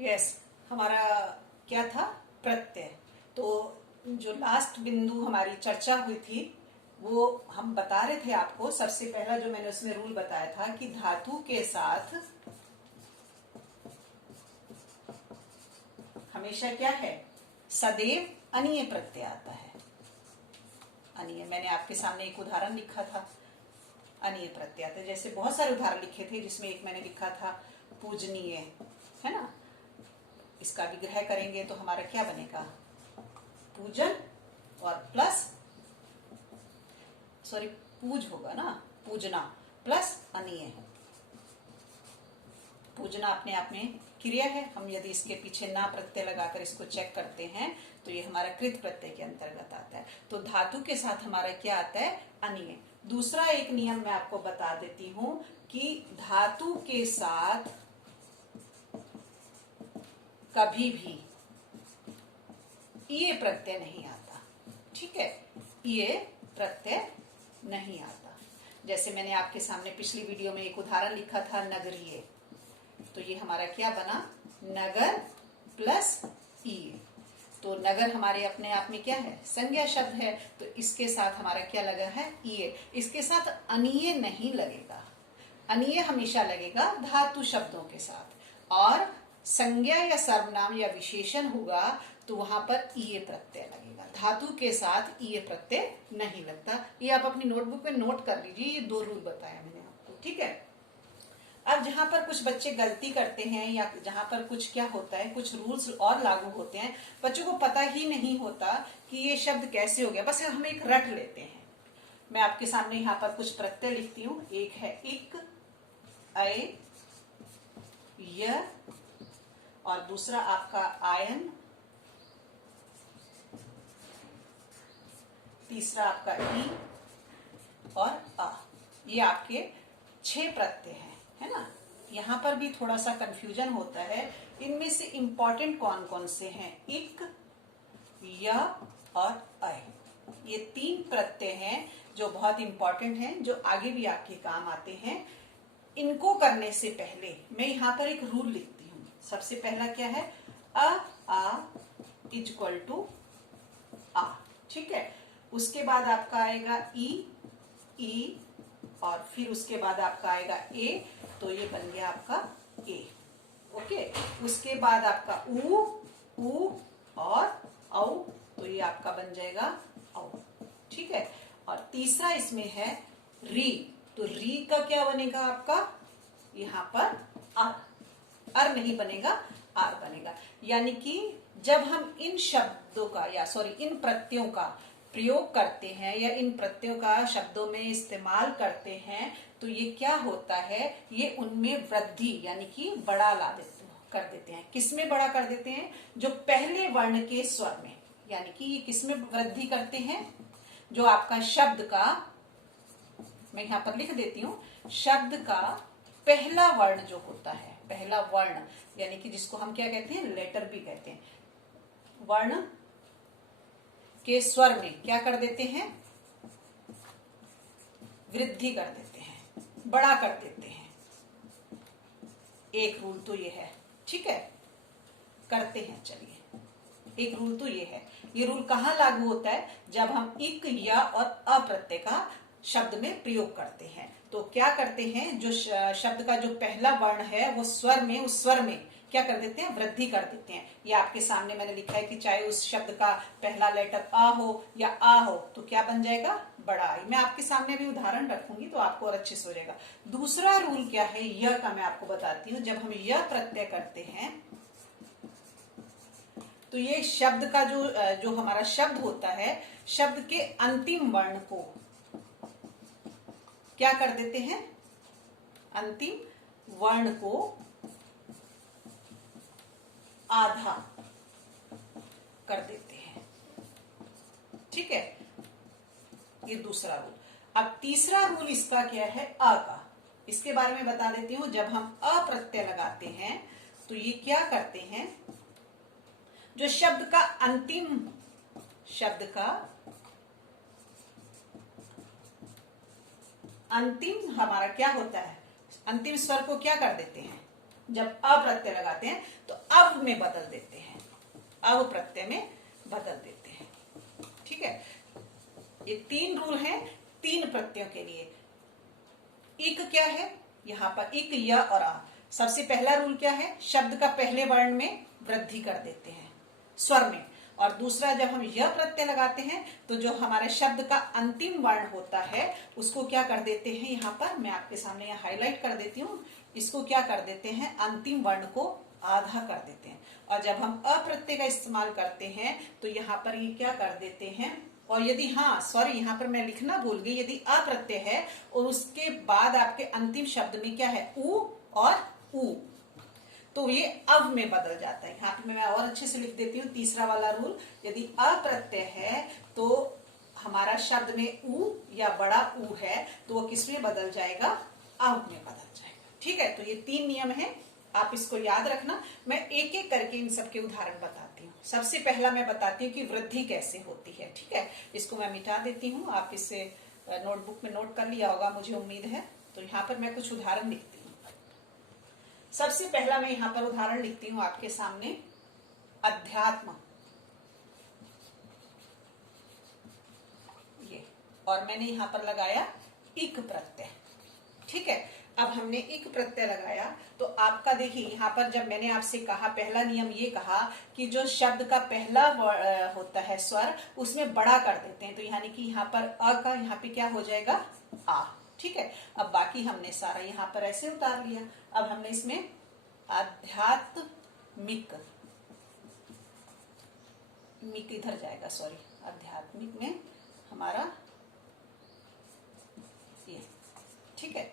Yes, हमारा क्या था? प्रत्यय। तो जो लास्ट बिंदु हमारी चर्चा हुई थी वो हम बता रहे थे आपको। सबसे पहला जो मैंने उसमें रूल बताया था कि धातु के साथ हमेशा क्या है? सदैव अनीय प्रत्यय आता है। अनीय, मैंने आपके सामने एक उदाहरण लिखा था अनीय प्रत्यय आता है। जैसे बहुत सारे उदाहरण लिखे थे जिसमें एक मैंने लिखा था पूजनीय, है ना। इसका विग्रह करेंगे तो हमारा क्या बनेगा? पूजन और प्लस, सॉरी पूज होगा ना, पूजना प्लस अनीय। पूजना अपने आप में क्रिया है। हम यदि इसके पीछे ना प्रत्यय लगाकर इसको चेक करते हैं तो ये हमारा कृत प्रत्यय के अंतर्गत आता है। तो धातु के साथ हमारा क्या आता है? अनीय। दूसरा एक नियम मैं आपको बता देती हूं कि धातु के साथ कभी भी ये प्रत्यय नहीं आता। ठीक है, ये प्रत्यय नहीं आता। जैसे मैंने आपके सामने पिछली वीडियो में एक उदाहरण लिखा था नगरीय, तो ये हमारा क्या बना? नगर प्लस ईय। तो नगर हमारे अपने आप में क्या है? संज्ञा शब्द है। तो इसके साथ हमारा क्या लगा है? ईय। इसके साथ अनीय नहीं लगेगा। अनीय हमेशा लगेगा धातु शब्दों के साथ। और संज्ञा या सर्वनाम या विशेषण होगा तो वहां पर ईय प्रत्यय लगेगा। धातु के साथ ईय प्रत्यय नहीं लगता। ये आप अपनी नोटबुक में नोट कर लीजिए। ये 2 रूल बताया मैंने आपको। ठीक है। अब जहां पर कुछ बच्चे गलती करते हैं या जहां पर कुछ क्या होता है, कुछ रूल्स और लागू होते हैं, बच्चों को पता ही नहीं होता कि ये शब्द कैसे हो गया, बस हम एक रट लेते हैं। मैं आपके सामने यहाँ पर कुछ प्रत्यय लिखती हूँ। एक है इक, अय, य, और दूसरा आपका आयन, तीसरा आपका ई और अ। ये आपके 6 प्रत्यय हैं, है ना। यहां पर भी थोड़ा सा कंफ्यूजन होता है। इनमें से इंपॉर्टेंट कौन कौन से हैं? इक, य और अय। ये 3 प्रत्यय हैं जो बहुत इंपॉर्टेंट हैं, जो आगे भी आपके काम आते हैं। इनको करने से पहले मैं यहां पर एक रूल लिखती हूं। सबसे पहला क्या है? अ आ इक्वल टू आ। ठीक है। उसके बाद आपका आएगा ई और फिर उसके बाद आपका आएगा ए, तो ये बन गया आपका ए। ओके। उसके बाद आपका उ और औ, तो ये आपका बन जाएगा औ। ठीक है। और तीसरा इसमें है री, तो री का क्या बनेगा आपका? यहां पर अर नहीं बनेगा, आर बनेगा। यानी कि जब हम इन शब्दों का इन प्रत्ययों का प्रयोग करते हैं या इन प्रत्ययों का शब्दों में इस्तेमाल करते हैं तो ये क्या होता है? ये उनमें वृद्धि यानी कि बड़ा कर देते हैं। किसमें बड़ा कर देते हैं? जो पहले वर्ण के स्वर में। यानी कि ये किसमें वृद्धि करते हैं? जो आपका शब्द का, मैं यहां पर लिख देती हूं, शब्द का पहला वर्ण जो होता है, पहला वर्ण यानी कि जिसको हम क्या कहते हैं? लेटर भी कहते हैं। वर्ण के स्वर में क्या कर देते हैं? वृद्धि कर देते हैं, बड़ा कर देते हैं। एक रूल तो ये है। ठीक है, करते हैं। चलिए, एक रूल तो ये है। ये रूल कहां लागू होता है? जब हम इक, या और अ प्रत्यय का शब्द में प्रयोग करते हैं। तो क्या करते हैं? जो शब्द का जो पहला वर्ण है वो स्वर में, उस स्वर में क्या कर देते हैं? वृद्धि कर देते हैं। ये आपके सामने मैंने लिखा है कि चाहे उस शब्द का पहला लेटर अ हो या आ हो तो क्या बन जाएगा? बड़ा आई। मैं आपके सामने भी उदाहरण रखूंगी तो आपको और अच्छे से हो जाएगा। दूसरा रूल क्या है? यह का मैं आपको बताती हूँ। जब हम यह प्रत्यय करते हैं तो ये शब्द का जो हमारा शब्द होता है, शब्द के अंतिम वर्ण को क्या कर देते हैं? अंतिम वर्ण को आधा कर देते हैं। ठीक है, ये दूसरा रूल। अब तीसरा रूल इसका क्या है? अ का। इसके बारे में बता देती हूं। जब हम अ प्रत्यय लगाते हैं तो ये क्या करते हैं? जो शब्द का अंतिम हमारा क्या होता है? अंतिम स्वर को क्या कर देते हैं? जब अ प्रत्यय लगाते हैं तो अव में बदल देते हैं, अव प्रत्यय में बदल देते हैं। ठीक है, ये 3 रूल हैं 3 प्रत्ययों के लिए। इक क्या है, यहां पर इक, य और आ। सबसे पहला रूल क्या है, शब्द का पहले वर्ण में वृद्धि कर देते हैं स्वर में। और दूसरा, जब हम यह प्रत्यय लगाते हैं तो जो हमारे शब्द का अंतिम वर्ण होता है उसको क्या कर देते हैं, यहाँ पर मैं आपके सामने यहाँ हाईलाइट कर देती हूँ, इसको क्या कर देते हैं, अंतिम वर्ण को आधा कर देते हैं। और जब हम अप्रत्यय का इस्तेमाल करते हैं तो यहाँ पर ये क्या कर देते हैं, और यदि, हाँ सॉरी, यहाँ पर मैं लिखना भूल गई, यदि अप्रत्यय है और उसके बाद आपके अंतिम शब्द में क्या है, उ और उ, तो ये अव में बदल जाता है। यहाँ पे मैं और अच्छे से लिख देती हूँ तीसरा वाला रूल, यदि अप्रत्यय है तो हमारा शब्द में उ या बड़ा उ है तो वो किस में बदल जाएगा, अव में बदल जाएगा। ठीक है, तो ये 3 नियम है, आप इसको याद रखना। मैं एक एक करके इन सबके उदाहरण बताती हूँ। सबसे पहला मैं बताती हूँ कि वृद्धि कैसे होती है। ठीक है, इसको मैं मिटा देती हूँ, आप इसे नोटबुक में नोट कर लिया होगा मुझे उम्मीद है। तो यहाँ पर मैं कुछ उदाहरण लिखती हूँ। सबसे पहला मैं यहाँ पर उदाहरण लिखती हूँ आपके सामने, अध्यात्म, ये, और मैंने यहाँ पर लगाया इक प्रत्यय। ठीक है, अब हमने इक प्रत्यय लगाया तो आपका देखिए यहाँ पर जब मैंने आपसे कहा, पहला नियम ये कहा कि जो शब्द का पहला होता है स्वर उसमें बड़ा कर देते हैं, तो यानी कि यहाँ पर अ का यहाँ पे क्या हो जाएगा, आ। ठीक है, अब बाकी हमने सारा यहाँ पर ऐसे उतार लिया। अब हमने इसमें आध्यात्मिक, मिक इधर जाएगा, सॉरी, आध्यात्मिक में हमारा ये। ठीक है,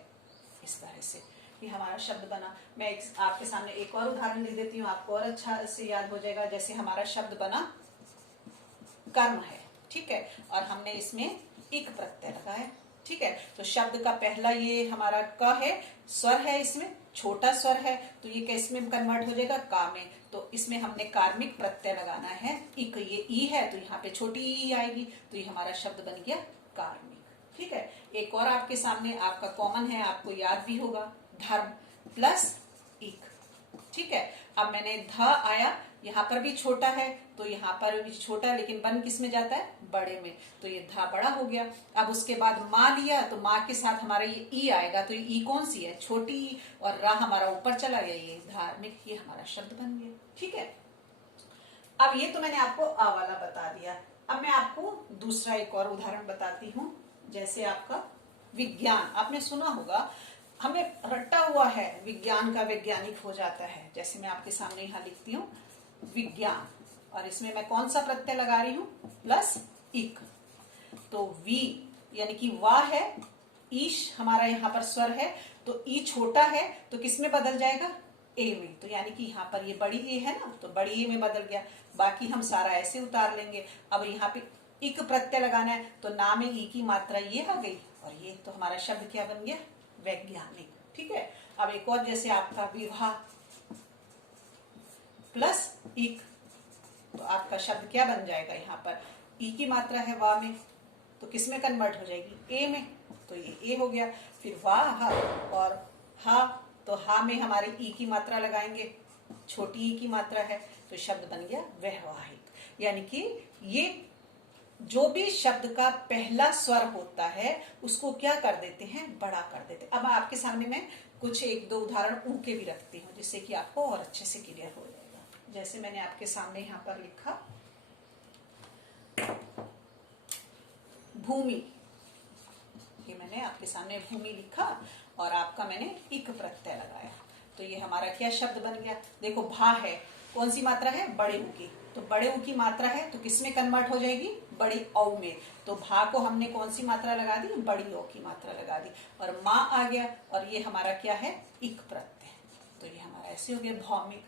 इस तरह से ये हमारा शब्द बना। मैं आपके सामने एक और उदाहरण लिख देती हूँ, आपको और अच्छा से याद हो जाएगा। जैसे हमारा शब्द बना कर्म है, ठीक है, और हमने इसमें इक प्रत्यय लगाया। ठीक है, तो शब्द का पहला ये हमारा क है, स्वर है, इसमें छोटा स्वर है, तो ये किस में कन्वर्ट हो जाएगा, का में। तो इसमें हमने कार्मिक प्रत्यय लगाना है, इक, ये ई है तो यहाँ पे छोटी ई आएगी, तो ये हमारा शब्द बन गया कार्मिक। ठीक है, एक और आपके सामने आपका कॉमन है, आपको याद भी होगा, धर्म प्लस इक। ठीक है, अब मैंने ध आया, यहाँ पर भी छोटा है तो यहाँ पर भी छोटा, लेकिन बन किस में जाता है, बड़े में, तो ये धा बड़ा हो गया। अब उसके बाद माँ लिया तो माँ के साथ हमारा ये ई आएगा, तो ये ई कौन सी है, छोटी ई, और रा हमारा ऊपर चला गया, ये धार्मिक, ये हमारा शब्द बन गया। ठीक है, अब ये तो मैंने आपको आ वाला बता दिया। अब मैं आपको दूसरा एक और उदाहरण बताती हूँ। जैसे आपका विज्ञान, आपने सुना होगा, हमें रट्टा हुआ है, विज्ञान का वैज्ञानिक हो जाता है। जैसे मैं आपके सामने यहाँ लिखती हूँ विज्ञान, और इसमें मैं कौन सा प्रत्यय लगा रही हूँ, प्लस इक, तो वी यानी कि वाह है, ईश हमारा यहाँ पर स्वर है, तो ई छोटा है तो किस में बदल जाएगा, ए में, तो यानी कि यहाँ पर ये बड़ी ए है ना, तो बड़ी ए में बदल गया। बाकी हम सारा ऐसे उतार लेंगे। अब यहाँ पे इक प्रत्यय लगाना है तो ना में ई की मात्रा ये आ गई, और ये तो हमारा शब्द क्या बन गया, वैज्ञानिक। ठीक है, अब एक और, जैसे आपका विवाह प्लस इक, तो आपका शब्द क्या बन जाएगा, यहाँ पर ई की मात्रा है वाह में, तो किस में कन्वर्ट हो जाएगी, ए में, तो ये ए हो गया। फिर वाह और हा, तो हा में हमारी ई की मात्रा लगाएंगे, छोटी ई की मात्रा है, तो शब्द बन गया वैवाहिक। यानी कि ये जो भी शब्द का पहला स्वर होता है उसको क्या कर देते हैं, बड़ा कर देते हैं। अब आपके सामने मैं कुछ एक दो उदाहरण ऊ के भी रखती हूँ, जिससे कि आपको और अच्छे से क्लियर हो जाएगा। जैसे मैंने आपके सामने यहाँ पर लिखा भूमि, ये मैंने आपके सामने भूमि लिखा और आपका मैंने इक प्रत्यय लगाया, तो ये हमारा क्या शब्द बन गया। देखो भा है, कौन सी मात्रा है, बड़े ऊ की, तो बड़े ऊ की मात्रा है तो किस में कन्वर्ट हो जाएगी, बड़ी औ में, तो भा को हमने कौन सी मात्रा लगा दी, बड़ी औ की मात्रा लगा दी, और माँ आ गया, और ये हमारा क्या है, इक प्रत्यय, तो ये हमारा ऐसे हो गया भौमिक।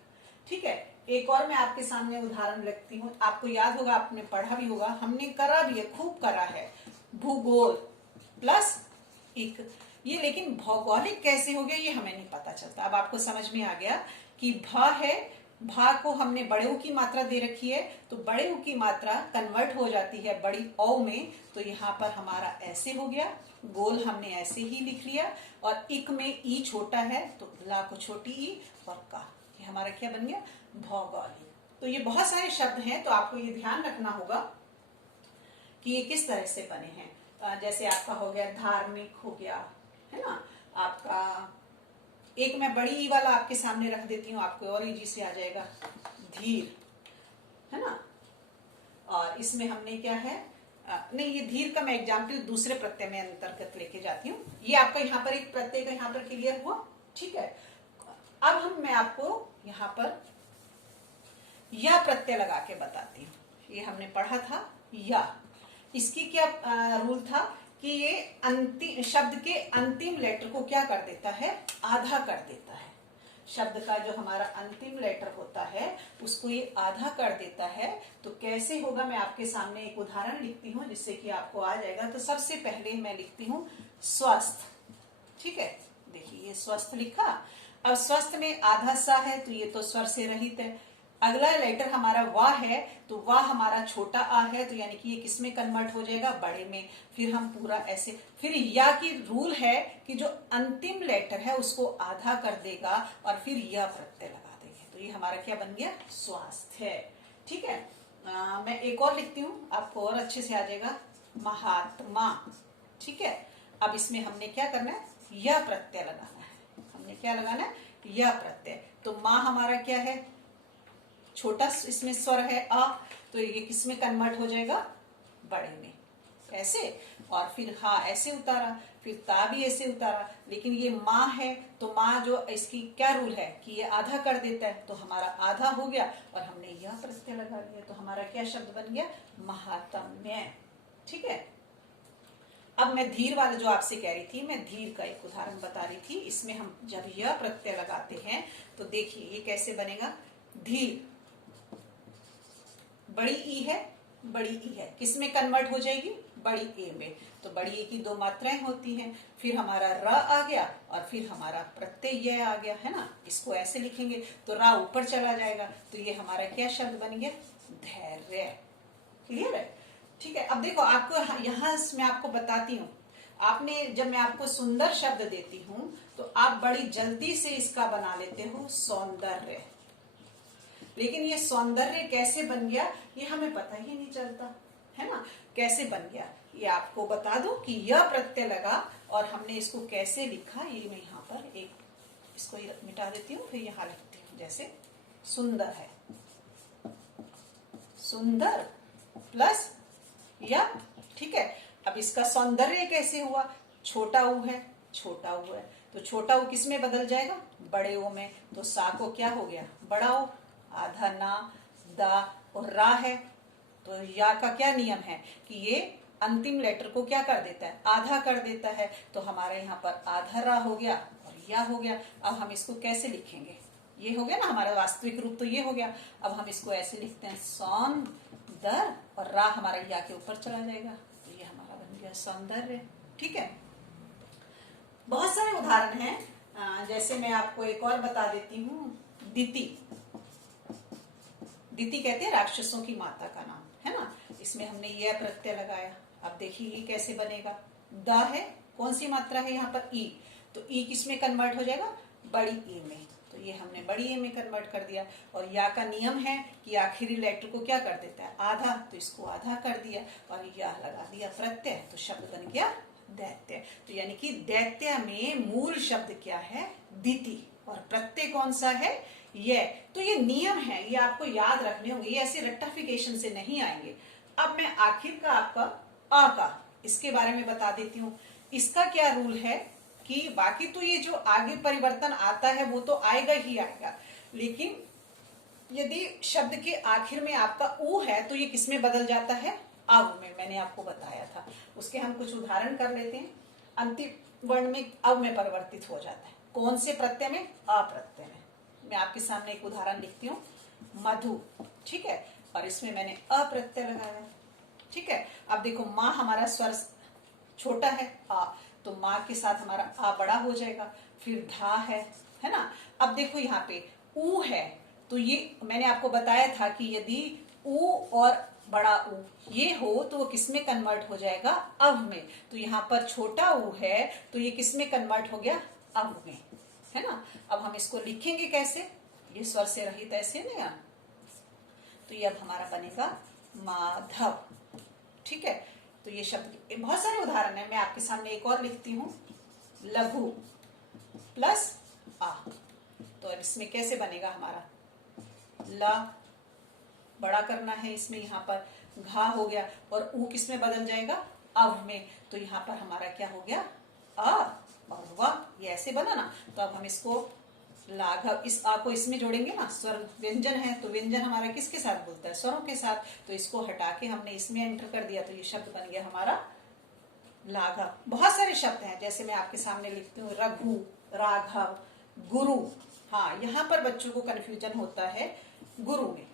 ठीक है, एक और मैं आपके सामने उदाहरण लिखती हूँ, आपको याद होगा, आपने पढ़ा भी होगा, हमने करा भी है, खूब करा है, भूगोल प्लस इक। ये लेकिन भौगोलिक कैसे हो गया ये हमें नहीं पता चलता। अब आपको समझ में आ गया कि भ है, भा को हमने बड़े ऊ की मात्रा दे रखी है, तो बड़े ऊ की मात्रा कन्वर्ट हो जाती है बड़ी औ में, तो यहाँ पर हमारा ऐसे हो गया, गोल हमने ऐसे ही लिख लिया। और इक में ई छोटा है तो ला को छोटी ई और का, ये हमारा क्या बन गया, भौगोलिक। तो ये बहुत सारे शब्द हैं, तो आपको ये ध्यान रखना होगा कि ये किस तरह से बने हैं। जैसे आपका हो गया धार्मिक हो गया, है ना, आपका एक मैं बड़ी ई वाला आपके सामने रख देती हूँ, आपको और इजी से आ जाएगा, धीर, है ना। और इसमें हमने क्या है, नहीं ये धीर का मैं एग्जाम्पल दूसरे प्रत्यय में अंतर्गत लेके जाती हूँ। ये आपका यहाँ पर एक प्रत्यय का यहाँ पर क्लियर हुआ, ठीक है। अब मैं आपको यहाँ पर या प्रत्यय लगा के बताती हूँ। ये हमने पढ़ा था या, इसकी क्या रूल था कि ये अंतिम शब्द के अंतिम लेटर को क्या कर देता है, आधा कर देता है। शब्द का जो हमारा अंतिम लेटर होता है उसको ये आधा कर देता है। तो कैसे होगा, मैं आपके सामने एक उदाहरण लिखती हूँ जिससे कि आपको आ जाएगा। तो सबसे पहले मैं लिखती हूँ स्वस्थ, ठीक है। देखिए ये स्वस्थ लिखा। अब स्वस्थ में आधा सा है तो ये तो स्वर से रहित है। अगला लेटर हमारा वाह है, तो वाह हमारा छोटा आ है, तो यानी कि ये किस में कन्वर्ट हो जाएगा, बड़े में। फिर हम पूरा ऐसे, फिर या की रूल है कि जो अंतिम लेटर है उसको आधा कर देगा और फिर यह प्रत्यय लगा देंगे, तो ये हमारा क्या बन गया, स्वास्थ्य है, ठीक है। मैं एक और लिखती हूँ, आपको और अच्छे से आ जाएगा, महात्मा, ठीक है। अब इसमें हमने क्या करना है, यह प्रत्यय लगाना है। हमने क्या लगाना है, यह प्रत्यय। तो माँ हमारा क्या है, छोटा इसमें स्वर है आ, तो ये किस में कन्वर्ट हो जाएगा, बड़े में, ऐसे। और फिर हा ऐसे उतारा, फिर ता भी ऐसे उतारा। लेकिन ये माँ है तो माँ जो इसकी क्या रूल है कि ये आधा कर देता है, तो हमारा आधा हो गया और हमने यह प्रत्यय लगा दिया, तो हमारा क्या शब्द बन गया, महात्म्य, ठीक है। अब मैं धीर वाला जो आपसे कह रही थी, मैं धीर का एक उदाहरण बता रही थी। इसमें हम जब यह प्रत्यय लगाते हैं तो देखिए ये कैसे बनेगा, धीर, बड़ी ई है, बड़ी ई है, किसमें कन्वर्ट हो जाएगी, बड़ी ए में। तो बड़ी ए की दो मात्राएं होती हैं। फिर हमारा र आ गया और फिर हमारा प्रत्यय यह आ गया, है ना। इसको ऐसे लिखेंगे तो रा ऊपर चला जाएगा, तो ये हमारा क्या शब्द बन गया, धैर्य। क्लियर है, ठीक है। अब देखो आपको यहाँ मैं आपको बताती हूँ, आपने जब मैं आपको सुंदर शब्द देती हूँ तो आप बड़ी जल्दी से इसका बना लेते हो सौंदर्य, लेकिन ये सौंदर्य कैसे बन गया ये हमें पता ही नहीं चलता, है ना। कैसे बन गया ये आपको बता दूं कि यह प्रत्यय लगा और हमने इसको कैसे लिखा। ये मैं यहाँ पर एक इसको मिटा देती हूँ, फिर यहाँ लिखती हूँ। जैसे सुंदर है, सुंदर प्लस या, ठीक है। अब इसका सौंदर्य कैसे हुआ, छोटा ऊ है, छोटा ऊ है, तो छोटा ऊ किस में बदल जाएगा, बड़े ऊ में। तो सा को क्या हो गया, बड़ा ऊ, आधा ना, दा और रा है। तो या का क्या नियम है कि ये अंतिम लेटर को क्या कर देता है, आधा कर देता है। तो हमारे यहाँ पर आधा रा हो गया और या हो गया। अब हम इसको कैसे लिखेंगे, ये हो गया ना हमारा वास्तविक रूप, तो ये हो गया। अब हम इसको ऐसे लिखते हैं सौंदर, और रा हमारा या के ऊपर चला जाएगा, तो ये हमारा बन गया सौंदर्य, ठीक है। बहुत सारे उदाहरण हैं, जैसे मैं आपको एक और बता देती हूँ, दिति। दिति कहते हैं राक्षसों की माता का नाम, है ना। इसमें हमने यह प्रत्यय लगाया। अब देखिए ये कैसे बनेगा, द है, कौन सी मात्रा है यहाँ पर, ई। तो ई किस में कन्वर्ट हो जाएगा, बड़ी ए में। तो ये हमने बड़ी ए में कन्वर्ट कर दिया। और या का नियम है कि आखिरी लेटर को क्या कर देता है, आधा, तो इसको आधा कर दिया और या लगा दिया प्रत्यय, तो शब्द बन गया दैत्य। तो यानी कि दैत्य में मूल शब्द क्या है, दिति, और प्रत्यय कौन सा है, ये। तो ये नियम है, ये आपको याद रखने होंगे, ये ऐसे रेक्टिफिकेशन से नहीं आएंगे। अब मैं आखिर का आपका आ का इसके बारे में बता देती हूँ। इसका क्या रूल है कि बाकी तो ये जो आगे परिवर्तन आता है वो तो आएगा ही आएगा, लेकिन यदि शब्द के आखिर में आपका ऊ है तो ये किसमें बदल जाता है, अव में। मैंने आपको बताया था, उसके हम कुछ उदाहरण कर लेते हैं। अंतिम वर्ण में अव में परिवर्तित हो जाता है, कौन से प्रत्यय में, अप्रत्यय में। मैं आपके सामने एक उदाहरण लिखती हूँ, मधु, ठीक है, और इसमें मैंने अप्रत्यय लगाया, ठीक है। अब देखो माँ हमारा स्वर छोटा है आ, तो माँ के साथ हमारा आ बड़ा हो जाएगा। फिर धा है ना। अब देखो यहाँ पे ऊ है, तो ये मैंने आपको बताया था कि यदि ऊ और बड़ा ऊ ये हो तो वो किस में कन्वर्ट हो जाएगा, अव में। तो यहाँ पर छोटा ऊ है तो ये किस में कन्वर्ट हो गया, अव में, है ना। अब हम इसको लिखेंगे कैसे, ये स्वर से रहित ऐसे ना, तो ये अब हमारा बनेगा माधव। ठीक है, तो ये शब्द बहुत सारे उदाहरण है, मैं आपके सामने एक और लिखती हूं, लघु प्लस आ। तो अब इसमें कैसे बनेगा हमारा, ला बड़ा करना है इसमें, यहाँ पर घा हो गया और ऊ किस में बदल जाएगा, अव में। तो यहाँ पर हमारा क्या हो गया, अ और वाह, ये ऐसे बना ना। तो अब हम इसको लाघव, इस आ को इसमें जोड़ेंगे ना, स्वर व्यंजन है तो व्यंजन हमारा किसके साथ बोलता है, स्वरों के साथ। तो इसको हटा के हमने इसमें एंटर कर दिया तो ये शब्द बन गया हमारा लाघव। बहुत सारे शब्द हैं, जैसे मैं आपके सामने लिखती हूँ, रघु, राघव, गुरु। हाँ, यहाँ पर बच्चों को कंफ्यूजन होता है गुरु में,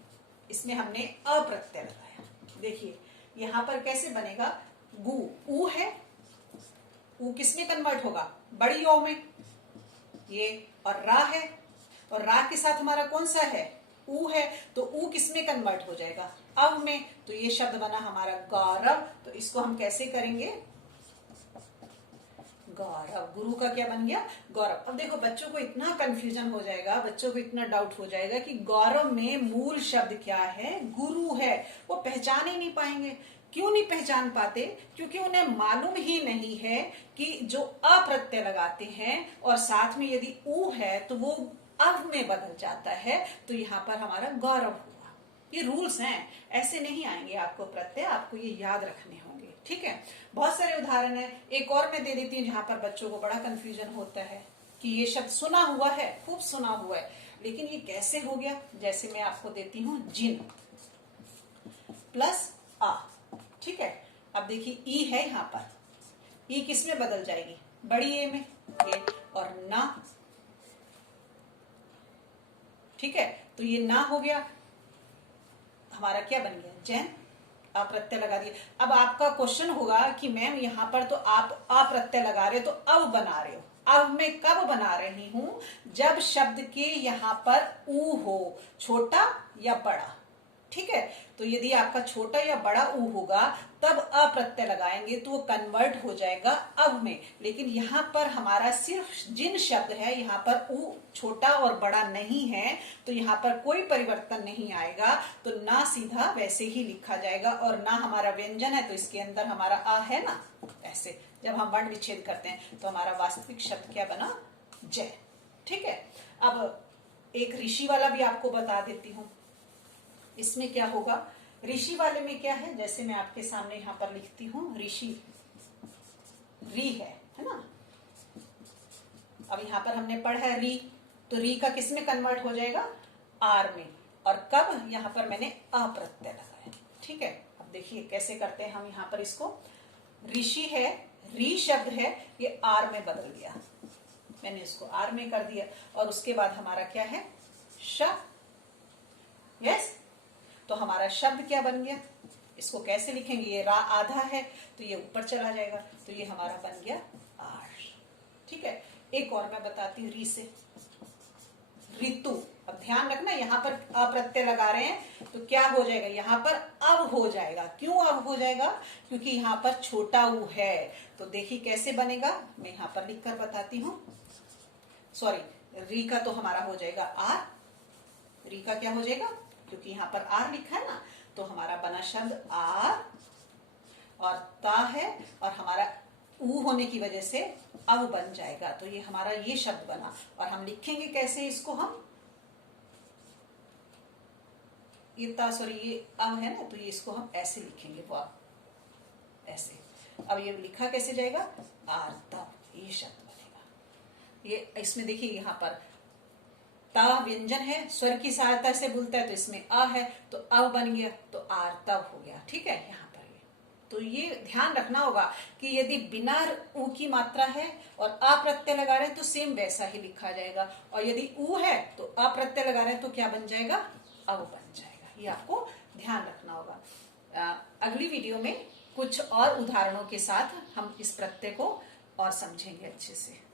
इसमें हमने अप्रत्यय लगाया। देखिए यहाँ पर कैसे बनेगा, गु, ऊ है, ऊ किस में कन्वर्ट होगा, बड़ी ओ में, ये, और रा है, और रा के साथ हमारा कौन सा है, ऊ है, तो ऊ किस में कन्वर्ट हो जाएगा, अव में। तो ये शब्द बना हमारा गौरव। तो इसको हम कैसे करेंगे, गौरव, गुरु का क्या बन गया, गौरव। अब देखो बच्चों को इतना कंफ्यूजन हो जाएगा, बच्चों को इतना डाउट हो जाएगा कि गौरव में मूल शब्द क्या है, गुरु है, वो पहचान ही नहीं पाएंगे। क्यों नहीं पहचान पाते, क्योंकि उन्हें मालूम ही नहीं है कि जो अप्रत्यय लगाते हैं और साथ में यदि ऊ है तो वो अव में बदल जाता है, तो यहाँ पर हमारा गौरव हुआ। ये रूल्स हैं, ऐसे नहीं आएंगे आपको प्रत्यय, आपको ये याद रखने होंगे। ठीक है, बहुत सारे उदाहरण है, एक और मैं दे देती हूँ जहां पर बच्चों को बड़ा कंफ्यूजन होता है कि ये शब्द सुना हुआ है, खूब सुना हुआ है, लेकिन ये कैसे हो गया। जैसे मैं आपको देती हूँ, जिन प्लस आ। ठीक है, अब देखिए ई है यहाँ पर, ई किस में बदल जाएगी, बड़ी ए में, ये, और ना। ठीक है, तो ये ना हो गया, हमारा क्या बन गया, जैन। अप्रत्यय लगा दिया। अब आपका क्वेश्चन होगा कि मैम यहाँ पर तो आप अप्रत्यय लगा रहे हो तो अब बना रहे हो, अब मैं कब बना रही हूं, जब शब्द के यहाँ पर ऊ हो, छोटा या बड़ा। ठीक है, तो यदि आपका छोटा या बड़ा ऊ होगा तब अप्रत्यय लगाएंगे तो वो कन्वर्ट हो जाएगा अव में। लेकिन यहाँ पर हमारा सिर्फ जिन शब्द है, यहाँ पर ऊ छोटा और बड़ा नहीं है, तो यहाँ पर कोई परिवर्तन नहीं आएगा। तो ना सीधा वैसे ही लिखा जाएगा, और ना हमारा व्यंजन है तो इसके अंदर हमारा आ है ना, ऐसे जब हम वर्ण विच्छेद करते हैं तो हमारा वास्तविक शब्द क्या बना, जय। ठीक है, अब एक ऋषि वाला भी आपको बता देती हूँ। इसमें क्या होगा, ऋषि वाले में क्या है, जैसे मैं आपके सामने यहाँ पर लिखती हूँ, ऋषि री है ना। अब यहाँ पर हमने पढ़ा है री, तो री का किस में कन्वर्ट हो जाएगा, आर में, और कब, यहाँ पर मैंने अप्रत्यय लगाया। ठीक है, अब देखिए कैसे करते हैं हम। यहाँ पर इसको ऋषि है, री शब्द है, ये आर में बदल गया, मैंने इसको आर में कर दिया, और उसके बाद हमारा क्या है, श। यस, तो हमारा शब्द क्या बन गया, इसको कैसे लिखेंगे, ये रा आधा है तो ये ऊपर चला जाएगा, तो ये हमारा बन गया आर। ठीक है, एक और मैं बताती हूँ री से, ऋतु। अब ध्यान रखना, यहाँ पर अप्रत्यय लगा रहे हैं तो क्या हो जाएगा, यहाँ पर अब हो जाएगा। क्यों अब हो जाएगा, क्योंकि यहाँ पर छोटा ऊ है। तो देखिए कैसे बनेगा, मैं यहाँ पर लिख कर बताती हूँ। सॉरी, री का तो हमारा हो जाएगा आर, री का क्या हो जाएगा, क्योंकि यहाँ पर आर लिखा है ना, तो हमारा बना शब्द आर, और ता है, और हमारा ऊ होने की वजह से अब बन जाएगा। तो ये हमारा ये शब्द बना, और हम लिखेंगे कैसे इसको, हम ये ता, सॉरी ये अब है ना, तो ये इसको हम ऐसे लिखेंगे, वाह ऐसे। अब ये लिखा कैसे जाएगा, आर तब, ये शब्द बनेगा। ये इसमें देखिए यहाँ पर ता व्यंजन है, स्वर की सहायता से बोलता है, तो इसमें अ है तो अब बन गया, तो आर तब हो गया। ठीक है, यहाँ पर ये तो ये ध्यान रखना होगा कि यदि बिना ऊ की मात्रा है और अप्रत्यय लगा रहे हैं तो सेम वैसा ही लिखा जाएगा, और यदि ऊ है तो अप्रत्यय लगा रहे हैं तो क्या बन जाएगा, अब बन जाएगा। ये आपको ध्यान रखना होगा। अगली वीडियो में कुछ और उदाहरणों के साथ हम इस प्रत्यय को और समझेंगे अच्छे से।